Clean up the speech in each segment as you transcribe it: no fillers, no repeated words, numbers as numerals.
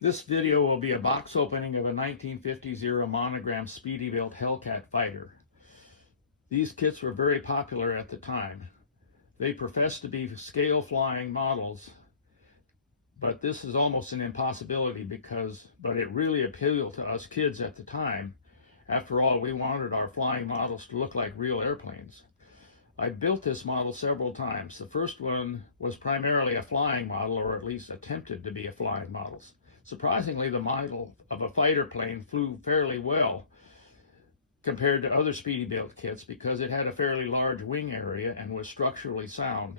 This video will be a box opening of a 1950 Monogram Speedee Bilt Hellcat fighter. These kits were very popular at the time. They professed to be scale flying models, but this is almost an impossibility but it really appealed to us kids at the time. After all, we wanted our flying models to look like real airplanes. I built this model several times. The first one was primarily a flying model, or at least attempted to be a flying model. Surprisingly, the model of a fighter plane flew fairly well compared to other Speedee Bilt kits because it had a fairly large wing area and was structurally sound.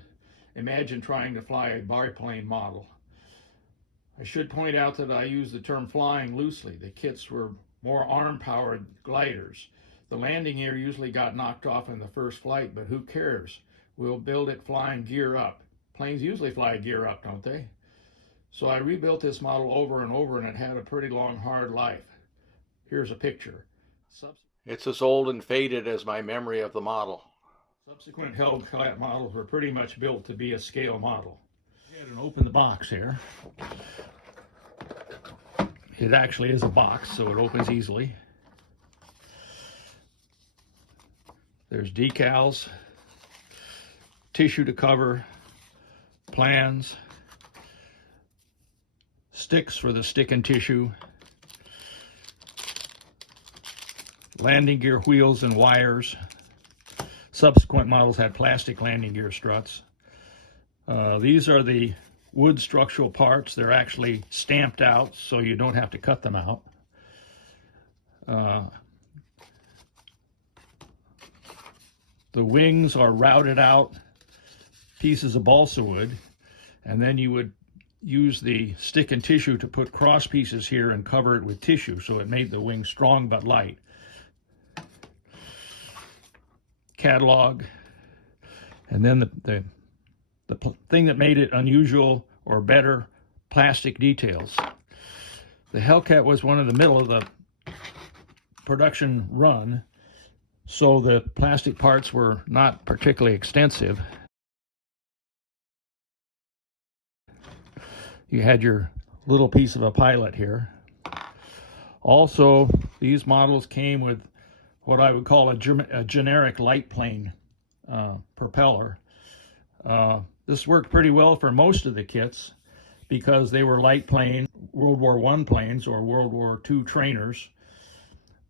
Imagine trying to fly a biplane model. I should point out that I use the term flying loosely. The kits were more arm-powered gliders. The landing gear usually got knocked off in the first flight, but who cares? We'll build it flying gear up. Planes usually fly gear up, don't they? So I rebuilt this model over and over, and it had a pretty long, hard life. Here's a picture. It's as old and faded as my memory of the model. Subsequent hellcat models were pretty much built to be a scale model. Go ahead and open the box here. It actually is a box, so it opens easily. There's decals, tissue to cover, plans, sticks for the stick and tissue, landing gear wheels and wires. Subsequent models had plastic landing gear struts. These are the wood structural parts. They're actually stamped out, so you don't have to cut them out. The wings are routed out pieces of balsa wood, and then you would use the stick and tissue to put cross pieces here and cover it with tissue, so it made the wing strong but light. Catalog, and then the thing that made it unusual or better, plastic details. The Hellcat was one of the middle of the production run, so the plastic parts were not particularly extensive. You had your little piece of a pilot here. Also, these models came with what I would call a generic light plane propeller. This worked pretty well for most of the kits because they were light plane World War I planes or World War II trainers.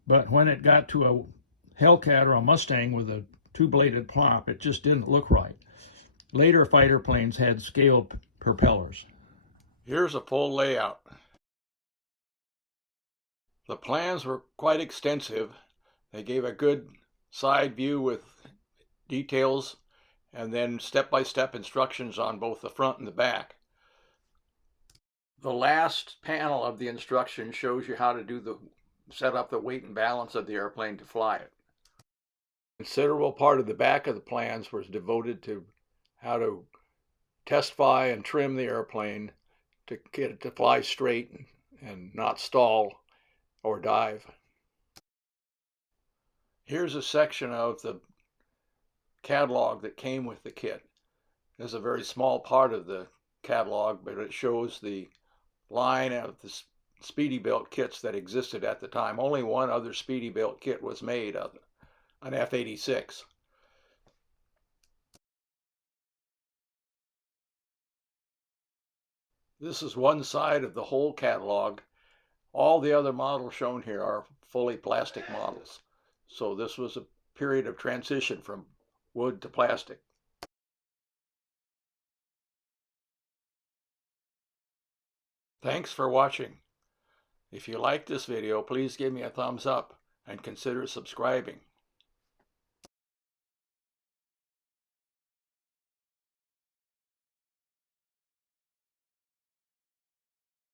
But when it got to a Hellcat or a Mustang with a two-bladed prop, it just didn't look right. Later fighter planes had scale propellers. Here's a full layout. The plans were quite extensive. They gave a good side view with details and then step-by-step instructions on both the front and the back. The last panel of the instruction shows you how to set up the weight and balance of the airplane to fly it. A considerable part of the back of the plans was devoted to how to test fly and trim the airplane to get it to fly straight and not stall or dive. Here's a section of the catalog that came with the kit. There's a very small part of the catalog, but it shows the line of the Speedee Bilt kits that existed at the time. Only one other Speedee Bilt kit was made, of an F86. This is one side of the whole catalog. All the other models shown here are fully plastic models. So this was a period of transition from wood to plastic. Thanks for watching. If you like this video, please give me a thumbs up and consider subscribing.